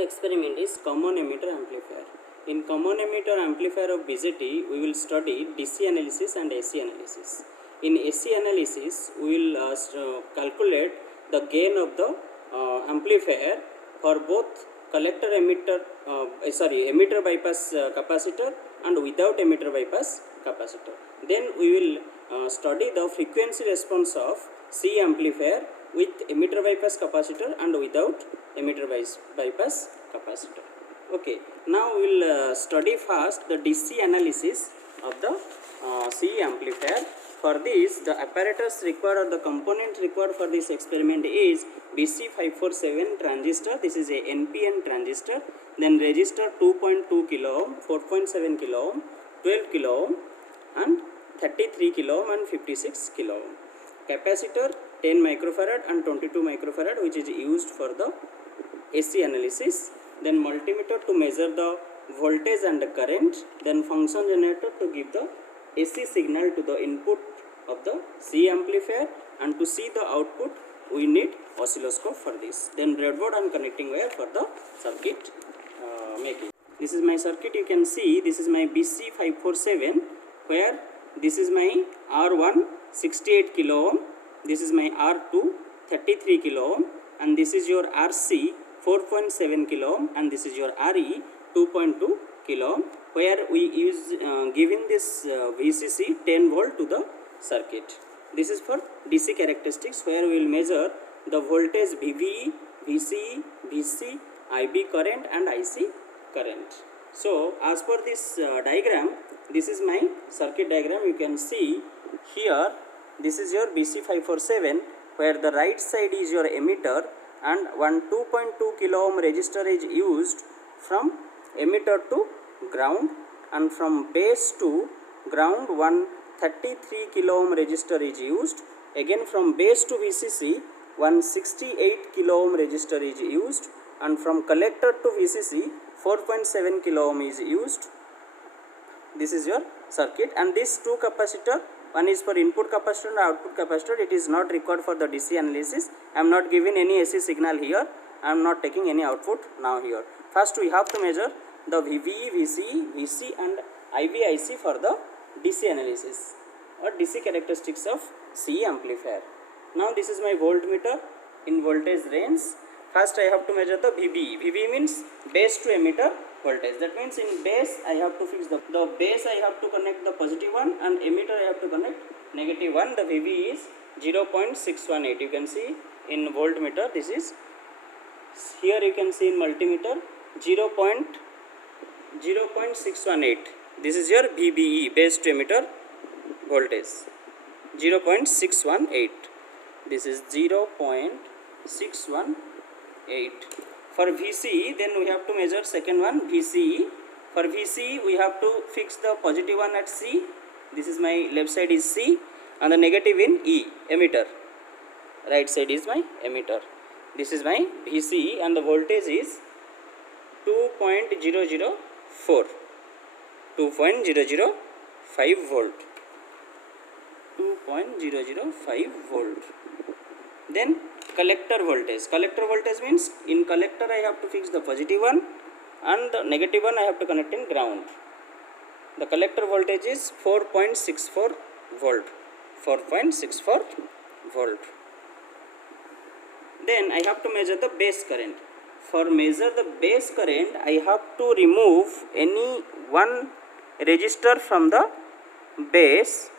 the experiment is common emitter amplifier. In common emitter amplifier of BJT, we will study DC analysis and AC analysis. In AC analysis, we will calculate the gain of the amplifier for both collector emitter, emitter bypass capacitor and without emitter bypass capacitor. Then we will study the frequency response of C amplifier with emitter bypass capacitor and without emitter bypass capacitor. Okay, now we will study first the DC analysis of the C amplifier. For this, the apparatus required or the component required for this experiment is BC547 transistor. This is a NPN transistor. Then resistor 2.2 kilo ohm, 4.7 kilo ohm, 12 kilo ohm, and 33 kilo ohm and 56 kilo ohm. Capacitor 10 microfarad and 22 microfarad, which is used for the AC analysis. Then multimeter to measure the voltage and the current. Then function generator to give the AC signal to the input of the C amplifier, and to see the output we need oscilloscope for this. Then breadboard and connecting wire for the circuit making. This is my circuit. You can see this is my BC547, where this is my R1 68 kilo ohm, this is my R2 33 kilo ohm, and this is your RC 4.7 kilo ohm, and this is your RE 2.2 kilo ohm, where we use giving this VCC 10 volt to the circuit. This is for DC characteristics, where we will measure the voltage VVE, VCE, VC, IB current and IC current. So as per this diagram, this is my circuit diagram. You can see here, this is your BC547, where the right side is your emitter, and one 2.2 kilo ohm resistor is used from emitter to ground, and from base to ground one 33 kilo ohm resistor is used. Again from base to VCC 168 kilo ohm resistor is used, and from collector to VCC 4.7 kilo ohm is used. This is your circuit, and these two capacitor, one is for input capacitor and output capacitor. It is not required for the DC analysis. I am not giving any AC signal here. I am not taking any output now here. First we have to measure the VVE, VCE, VC and IB/IC for the DC analysis or DC characteristics of C amplifier. Now this is my voltmeter in voltage range. First I have to measure the VBE. VBE means base to emitter voltage. That means in base I have to fix the base, I have to connect the positive one, and emitter I have to connect negative one. The VBE is 0.618. You can see in voltmeter. This is here, you can see in multimeter 0.618. This is your VBE, base to emitter voltage, 0.618. This is 0.618. For VCE, then we have to measure second one, VCE. For VCE, we have to fix the positive one at C. This is my left side is C, and the negative in E, emitter. Right side is my emitter. This is my VCE, and the voltage is 2.004, 2.005 volt, 2.005 volt. Then collector voltage. Collector voltage means in collector I have to fix the positive one, and the negative one I have to connect in ground. The collector voltage is 4.64 volt, 4.64 volt. Then I have to measure the base current. For measure the base current, I have to remove any one resistor from the base.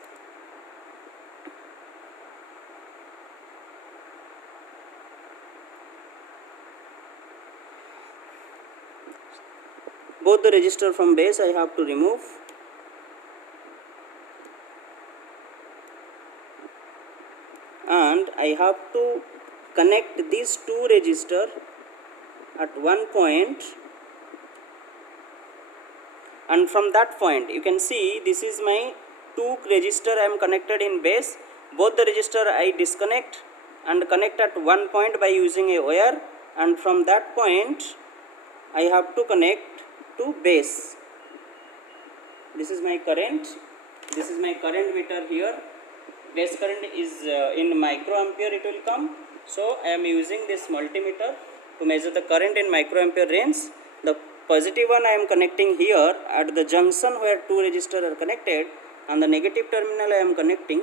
Both the resistor from base I have to remove. And I have to connect these two resistors at one point, and from that point you can see this is my two resistor I am connected in base. Both the resistor I disconnect and connect at one point by using a wire, and from that point I have to connect to base. This is my current. This is my current meter here. Base current is in microampere it will come. So I am using this multimeter to measure the current in microampere range. The positive one I am connecting here at the junction where two resistors are connected, and the negative terminal I am connecting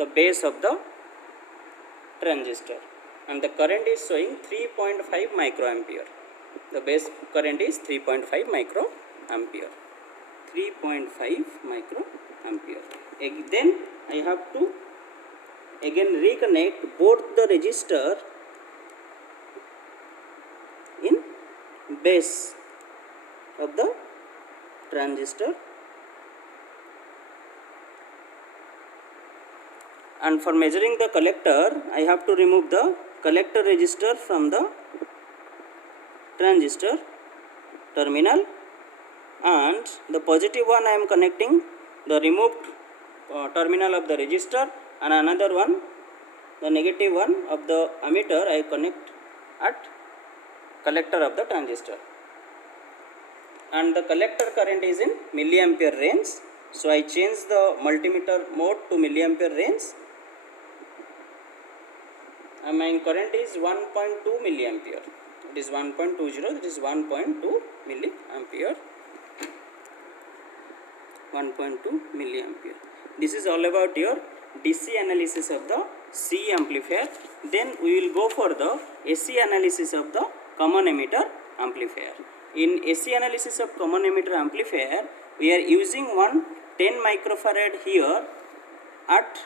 the base of the transistor, and the current is showing 3.5 microampere. The base current is 3.5 microampere. 3.5 microampere. Then I have to again reconnect both the resistor in base of the transistor, and for measuring the collector I have to remove the collector resistor from the transistor terminal, and the positive one I am connecting the removed terminal of the resistor, and another one, the negative one of the ammeter, I connect at collector of the transistor, and the collector current is in milliampere range. So I change the multimeter mode to milliampere range, and my current is 1.2 milliampere. It is 1.20, it is 1.2 milliampere. 1.2 milliampere. This is all about your DC analysis of the C amplifier. Then we will go for the AC analysis of the common emitter amplifier. In AC analysis of common emitter amplifier, we are using one 10 microfarad here at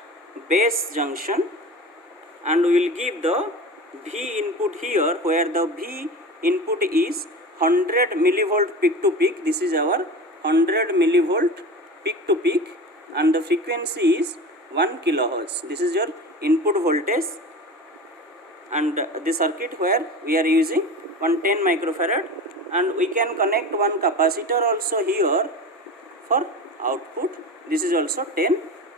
base junction, and we will give the V input here, where the V input is 100 millivolt peak to peak. This is our 100 millivolt peak to peak, and the frequency is 1 kilohertz. This is your input voltage, and the circuit where we are using 110 microfarad, and we can connect one capacitor also here for output. This is also 10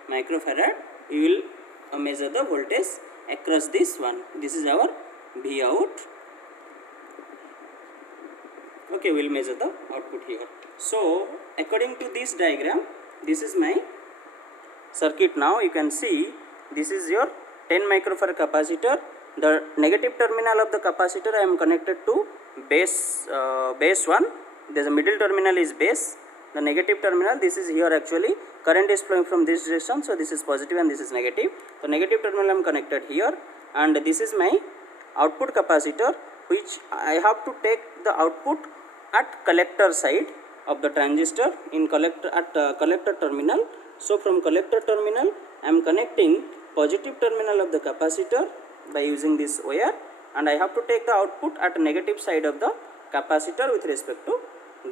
microfarad. We will measure the voltage across this one. This is our V out. Okay, we will measure the output here. So according to this diagram, this is my circuit. Now you can see this is your 10 microfarad capacitor. The negative terminal of the capacitor I am connected to base 1. There is a middle terminal is base. The negative terminal, this is here actually current is flowing from this direction, so this is positive and this is negative. The negative terminal I am connected here, and this is my output capacitor, which I have to take the output at collector side of the transistor in collector at collector terminal. So from collector terminal I am connecting positive terminal of the capacitor by using this wire, and I have to take the output at negative side of the capacitor with respect to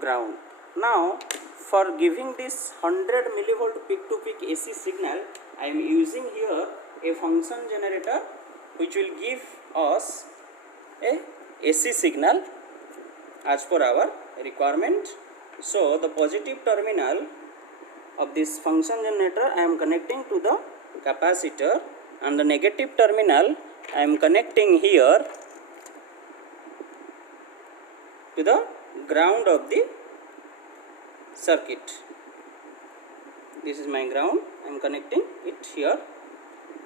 ground. Now for giving this 100 millivolt peak to peak AC signal, I am using here a function generator which will give us a AC signal as per our requirement. So the positive terminal of this function generator I am connecting to the capacitor, and the negative terminal I am connecting here to the ground of the circuit. This is my ground, I am connecting it here.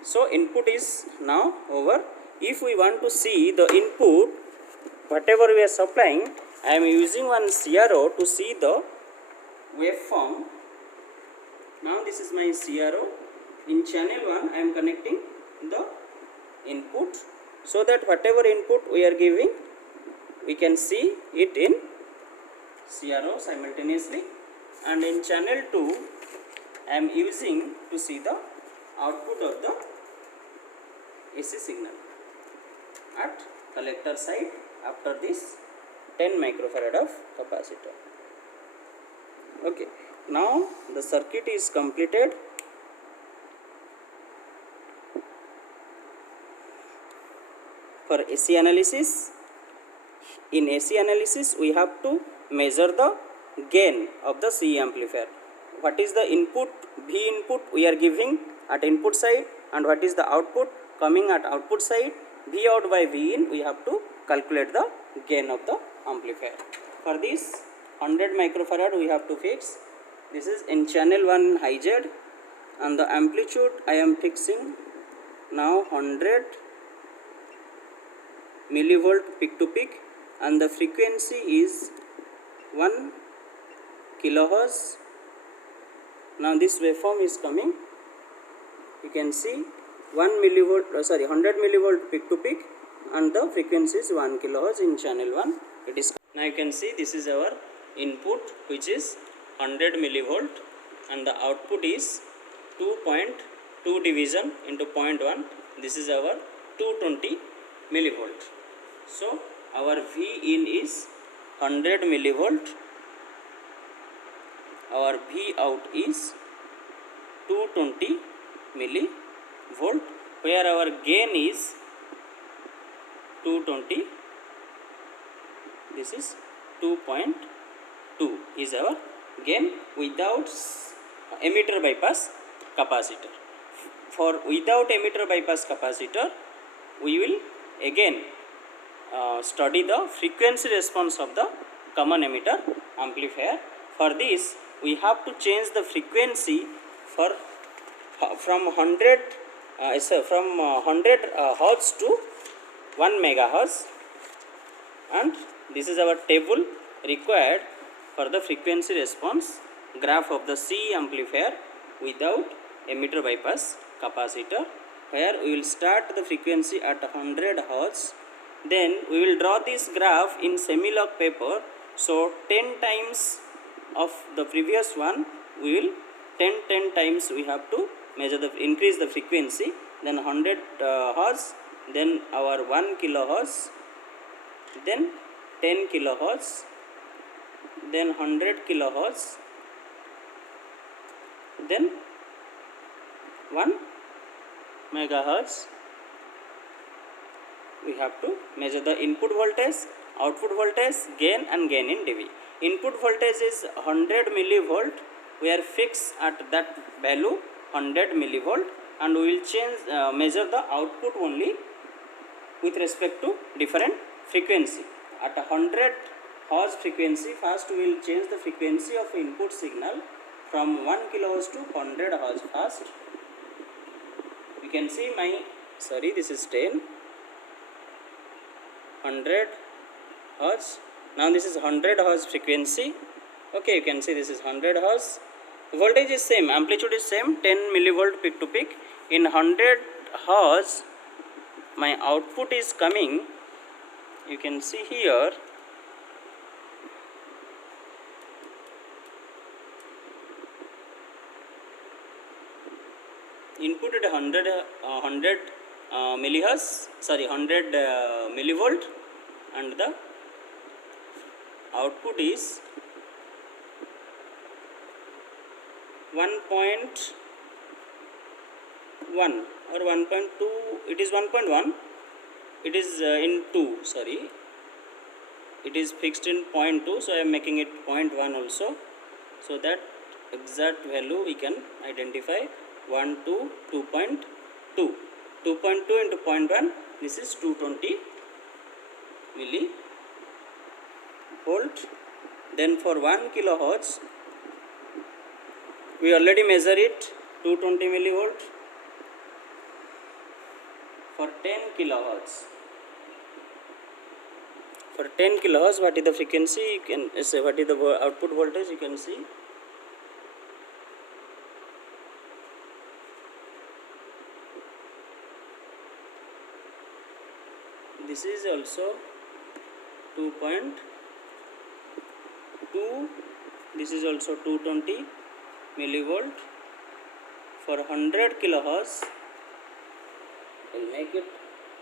So input is now over. If we want to see the input, whatever we are supplying, I am using one CRO to see the waveform. Now this is my CRO. In channel 1 I am connecting the input, so that whatever input we are giving, we can see it in CRO simultaneously, and in channel 2 I am using to see the output of the AC signal at collector side after this 10 microfarad of capacitor. Okay, now the circuit is completed. For AC analysis, in AC analysis we have to measure the gain of the C amplifier. What is the input, V input we are giving at input side, and what is the output coming at output side. V out by V in, we have to calculate the gain of the amplifier. For this 100 microfarad we have to fix. This is in channel 1 high Z, and the amplitude I am fixing now 100 millivolt peak to peak, and the frequency is 1 kilohertz. Now this waveform is coming. You can see 100 millivolt peak to peak, and the frequency is 1 kilohertz in channel 1. It is now you can see this is our input, which is 100 millivolt, and the output is 2.2 division into 0.1. This is our 220 millivolt. So our V in is 100 millivolt. Our V out is 220 millivolt, where our gain is 220. This is 2.2 is our gain without emitter bypass capacitor. For without emitter bypass capacitor, we will again study the frequency response of the common emitter amplifier. For this, we have to change the frequency from 100 hertz to 1 megahertz, and this is our table required for the frequency response graph of the C amplifier without emitter bypass capacitor, where we will start the frequency at 100 hertz. Then we will draw this graph in semi-log paper. So 10 times of the previous one, we will 10 times we have to measure the increase the frequency, then 100 hertz, then our 1 kilohertz, then 10 kilohertz, then 100 kilohertz, then 1 megahertz. We have to measure the input voltage, output voltage, gain and gain in dB. Input voltage is 100 millivolt. We are fixed at that value 100 millivolt, and we will change measure the output only with respect to different frequency. At 100 hertz frequency, first we will change the frequency of input signal from 1 kilohertz to 100 hertz first. You can see this is 10, 100 hertz. Now this is 100 hertz frequency. Okay, you can see this is 100 hertz. Voltage is same, amplitude is same, 10 millivolt peak to peak. In 100 hertz, my output is coming. You can see here. Input at 100 millihertz, 100 millivolt, and the output is 1.1 or 1.2. It is 1.1. It is in 2. Sorry, it is fixed in 0.2. So I am making it 0.1 also. So that exact value we can identify. 1 to 2.2. 2.2 into 0.1. This is 220 millivolt. Then for 1 kilohertz, we already measure it, 220 millivolt. For 10 kilohertz, what is the frequency? You can say what is the output voltage. You can see this is also 2.2. This is also 220 millivolt. For 100 kilohertz, I will make it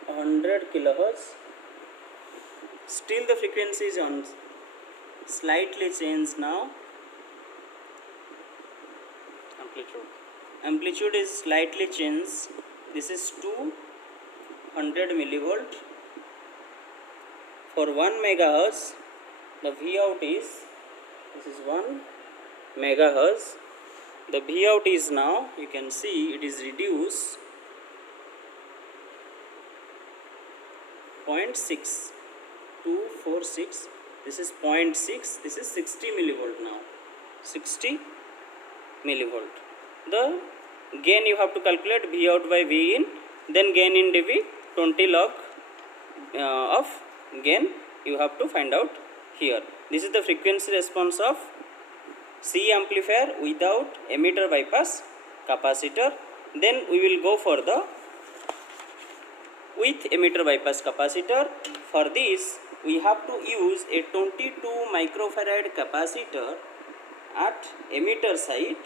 100 kilohertz. Still the frequency is on slightly changed now. Amplitude is slightly changed. This is 200 millivolt. For 1 megahertz, the V out is, this is 1 megahertz. The V out is now, you can see it is reduced 0.6, 246. This is 0.6. This is 60 millivolt now. 60 millivolt. The gain you have to calculate V out by V in, then gain in dB 20 log of gain you have to find out here. This is the frequency response of C amplifier without emitter bypass capacitor. Then we will go for the with emitter bypass capacitor. For this we have to use a 22 microfarad capacitor at emitter side,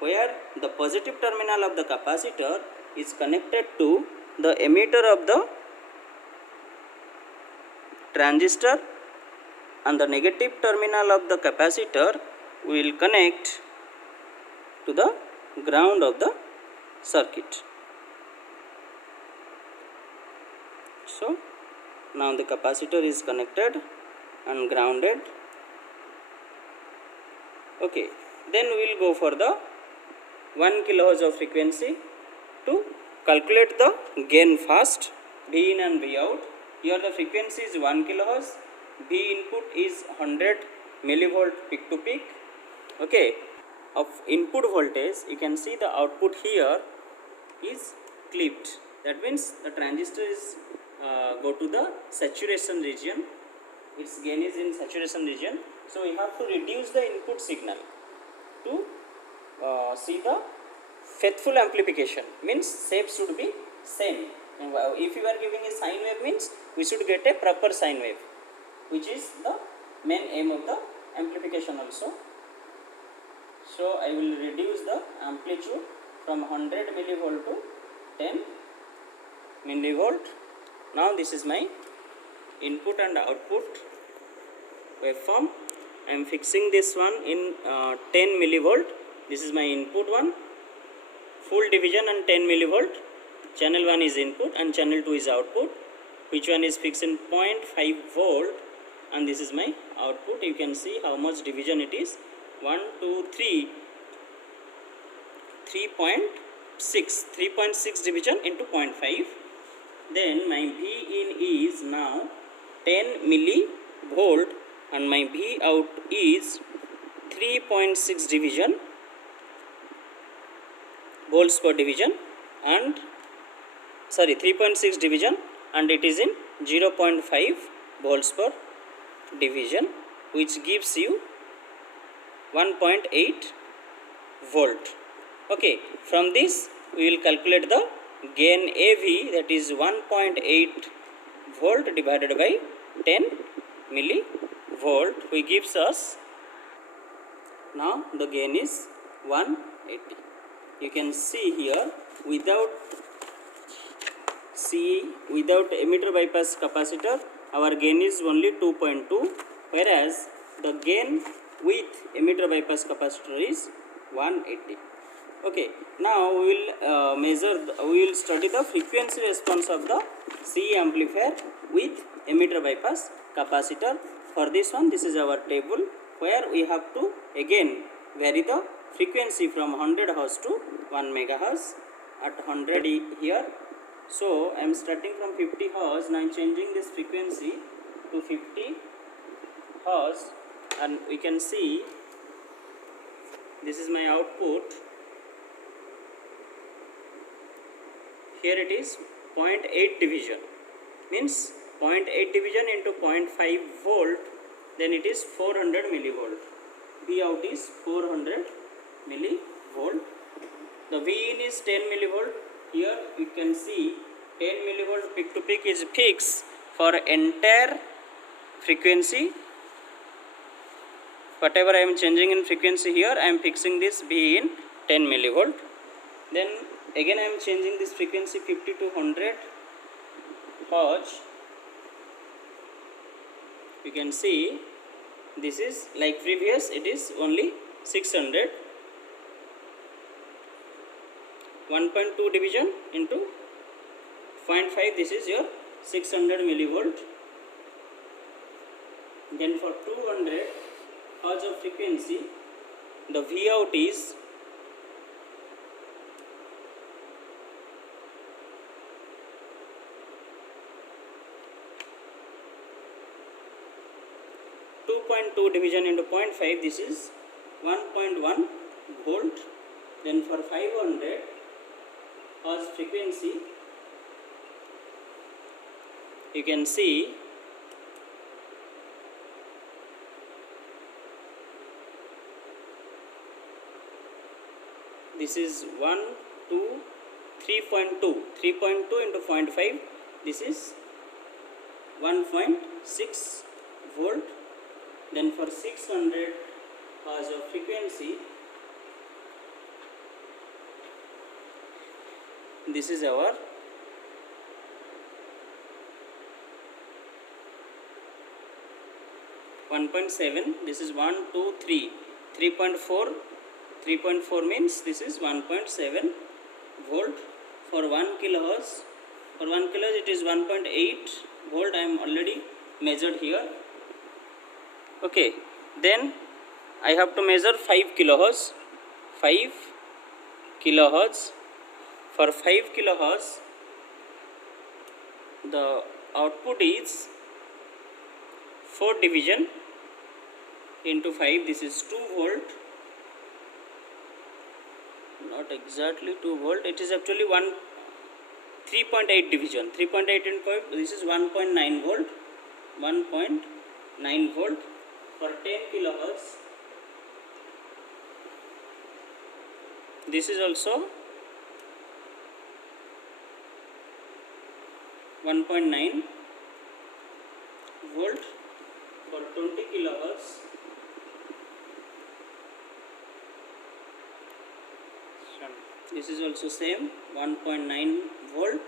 where the positive terminal of the capacitor is connected to the emitter of the transistor, and the negative terminal of the capacitor will connect to the ground of the circuit. So now the capacitor is connected and grounded. Okay, then we will go for the 1 kilohertz of frequency. To calculate the gain first, V in and V out. Here the frequency is 1 kilohertz, V input is 100 millivolt peak to peak. Okay, of input voltage you can see the output here is clipped. That means the transistor is go to the saturation region. Its gain is in saturation region. So we have to reduce the input signal to see the faithful amplification. Means shape should be same. If you are giving a sine wave, means we should get a proper sine wave, which is the main aim of the amplification also. So I will reduce the amplitude from 100 millivolt to 10 millivolt. Now this is my input and output waveform. I am fixing this one in 10 millivolt. This is my input one, full division and 10 millivolt. Channel 1 is input and channel 2 is output, which one is fixed in 0.5 volt, and this is my output. You can see how much division it is. 1 2 3 3.6 division into 0.5. Then my V in is now 10 millivolt and my V out is 3.6 division volts per division, and 3.6 division, and it is in 0.5 volts per division, which gives you 1.8 volt. Okay, from this we will calculate the gain AV, that is 1.8 volt divided by 10 millivolt, which gives us, now the gain is 180. You can see here without emitter bypass capacitor our gain is only 2.2, whereas the gain with emitter bypass capacitor is 180. Okay, now we will study the frequency response of the C amplifier with emitter bypass capacitor. For this one, this is our table where we have to again vary the frequency from 100 Hz to 1 megahertz at 100 here. So I am starting from 50 Hz. Now I am changing this frequency to 50 Hz, and we can see this is my output. Here it is 0.8 division, means 0.8 division into 0.5 volt, then it is 400 millivolt. V out is 400 millivolt. The V in is 10 millivolt. Here you can see 10 millivolt peak to peak is fixed for entire frequency. Whatever I am changing in frequency here, I am fixing this V in 10 millivolt. Then again I am changing this frequency 50 to 100 Hz. You can see this is like previous, it is only 600. 1.2 division into 0.5, this is your 600 millivolt. Then for 200 Hz of frequency, the V out is 2.2 division into 0.5, this is 1.1 volt. Then for 500 Hz frequency, you can see this is 1 2 3.2 3.2 into 0.5, this is 1.6 volt. Then for 600 hertz of frequency, this is our 1.7, this is 1 2 3 3.4 3.4 means this is 1.7 volt. For 1 kilohertz, for 1 kilohertz it is 1.8 volt. I am already measured here. Okay, then I have to measure 5 kilohertz. 5 kilohertz. For 5 kilohertz, the output is 4 division into 5, this is 2 volt. Not exactly 2 volt, it is actually 3.8 division. 3.8 into 5, this is 1.9 volt. 1.9 volt. For 10 kilohertz, this is also 1.9 volt. For 20 kilohertz, this is also same 1.9 volt.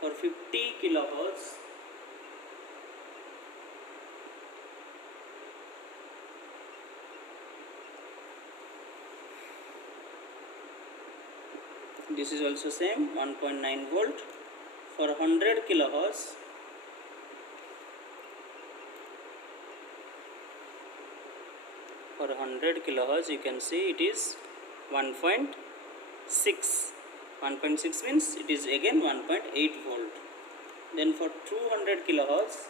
For 50 kilohertz, this is also same 1.9 volt. For 100 kilohertz, for 100 kilohertz you can see it is 1.6. 1.6 means it is again 1.8 volt. Then for 200 kilohertz,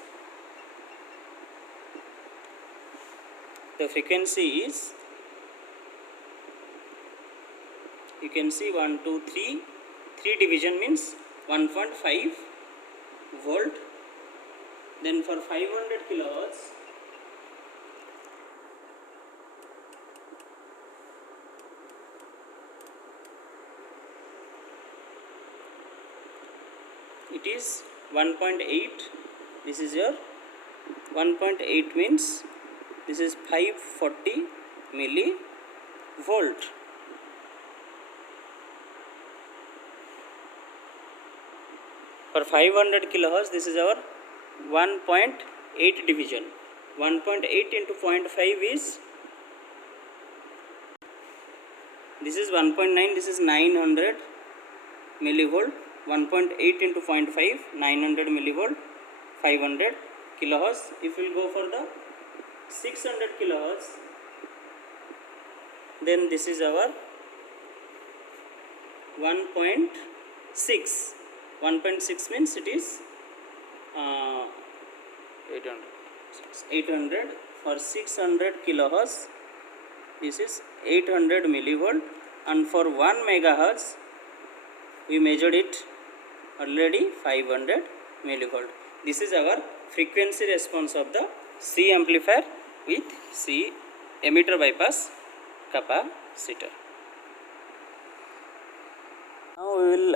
the frequency is, you can see 1 2 3 3 division means 1.5 volt. Then for 500 kilohertz, it is 1.8. This is your 1.8 means this is 540 millivolt. For 500 kilohertz, this is our 1.8 division. 1.8 into 0.5 is, this is 1.9, this is 900 millivolt. 1.8 into 0.5, 900 millivolt. 500 kilohertz. If we will go for the 600 kilohertz, then this is our 1.6. 1.6 means it is 800. For 600 kilohertz, this is 800 millivolt. And for 1 megahertz, we measured it already, 500 millivolt. This is our frequency response of the C amplifier with C emitter bypass capacitor. Now we will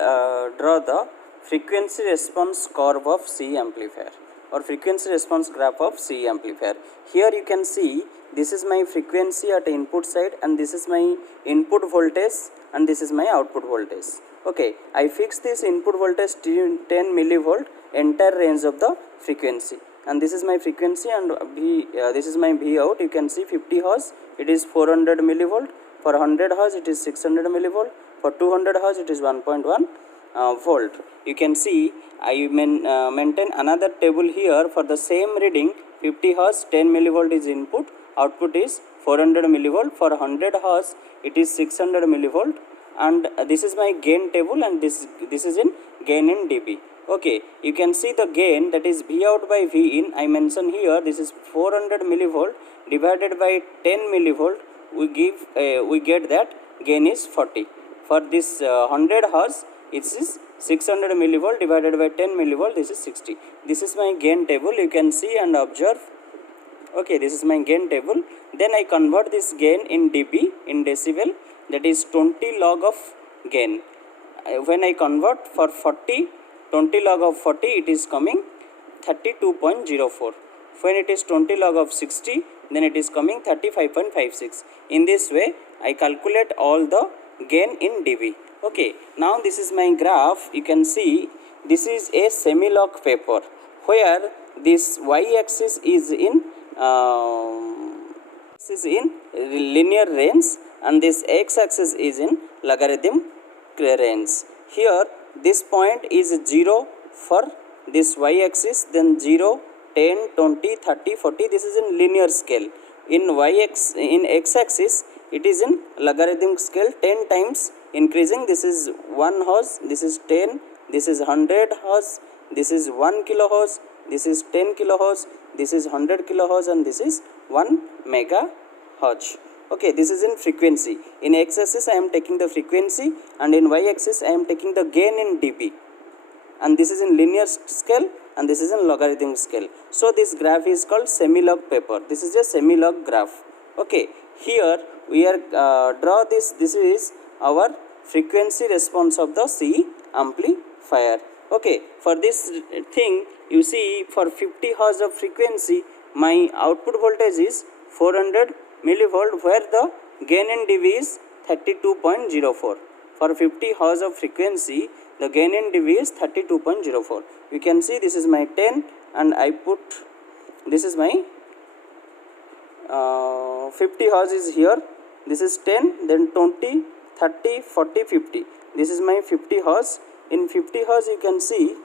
draw the frequency response curve of C amplifier or frequency response graph of C amplifier. Here you can see this is my frequency at input side and this is my input voltage and this is my output voltage. Okay, I fix this input voltage 10 millivolt entire range of the frequency, and this is my frequency and this is my V out. You can see 50 hertz it is 400 millivolt. For 100 hertz it is 600 millivolt. For 200 hertz it is 1.1 volt. You can see I maintain another table here for the same reading. 50 hertz 10 millivolt is input, output is 400 millivolt. For 100 hertz it is 600 millivolt, and this is my gain table, and this is in gain in dB. Okay, you can see the gain, that is V out by V in. I mention here this is 400 millivolt divided by 10 millivolt. We get that gain is 40. For this 100 hertz it is 600 millivolt divided by 10 millivolt, this is 60. This is my gain table, you can see and observe. Okay, this is my gain table. Then I convert this gain in dB, in decibel, that is 20 log of gain. When I convert for 40, 20 log of 40, it is coming 32.04. When it is 20 log of 60, then it is coming 35.56. In this way I calculate all the gain in dB. Okay, now this is my graph. You can see this is a semi-log paper where this y-axis is in linear range and this x-axis is in logarithm range. Here this point is 0 for this y-axis, then 0, 10, 20, 30, 40. This is in linear scale. In x-axis it is in logarithm scale, 10 times increasing. This is 1 hertz, this is 10, this is 100 hertz, this is 1 kilohertz, this is 10 kilohertz, this is 100 kilohertz, and this is 1 megahertz. Okay, this is in frequency. In x-axis I am taking the frequency, and in y-axis I am taking the gain in dB, and this is in linear scale and this is in logarithm scale. So this graph is called semi-log paper. This is a semi-log graph. Okay, here we are draw this. This is our frequency response of the C amplifier. Okay, for this thing you see, for 50 hertz of frequency my output voltage is 400 millivolt, where the gain in dB is 32.04. For 50 hertz of frequency the gain in dB is 32.04. You can see this is my 10, and I put this is my 50 hertz is here. This is 10, then 20, 30, 40, 50. This is my 50 hertz. In 50 hertz you can see,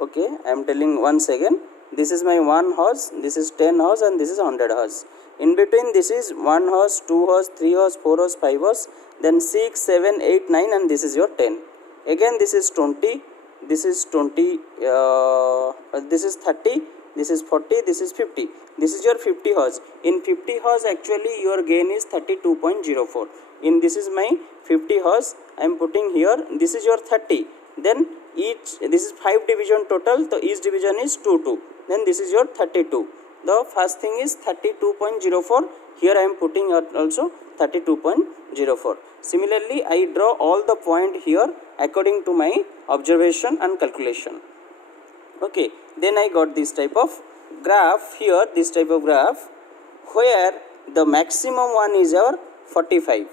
okay, I am telling once again, this is my 1 hertz, this is 10 hertz, and this is 100 hertz. In between this is 1 hertz, 2 hertz, 3 hertz, 4 hertz, 5 hertz, then 6, 7, 8, 9, and this is your 10. Again this is 20, this is 20, this is 30, this is 40, this is 50. This is your 50 hertz. In 50 hertz actually your gain is 32.04. In this is my 50 hertz, I am putting here, this is your 30. Then each, this is 5 division total, so each division is 2, 2. Then this is your 32. The first thing is 32.04. Here I am putting also 32.04. Similarly I draw all the point here according to my observation and calculation. Okay, then I got this type of graph here, this type of graph where the maximum one is our 45.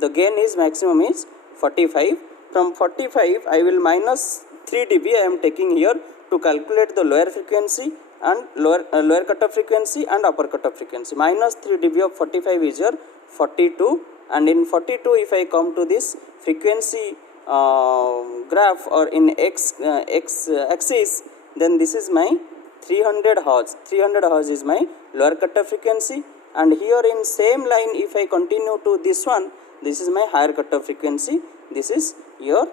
The gain is maximum is 45. From 45 I will minus 3 dB I am taking here to calculate the lower frequency and lower cutoff frequency and upper cutoff frequency. Minus 3 dB of 45 is your 42, and in 42 if I come to this frequency graph or in x axis, then this is my 300 hertz. 300 hertz is my lower cutoff frequency, and here in same line if I continue to this one, this is my higher cutoff frequency. This is your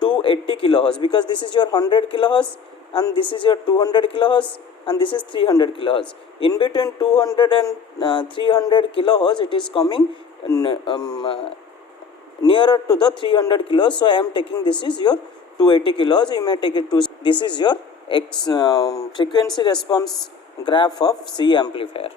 280 kilohertz, because this is your 100 kilohertz and this is your 200 kilohertz and this is 300 kilohertz. In between 200 and 300 kilohertz it is coming nearer to the 300 kilohertz. So I am taking this is your 280 kilohertz. You may take it to, this is your frequency response graph of C amplifier.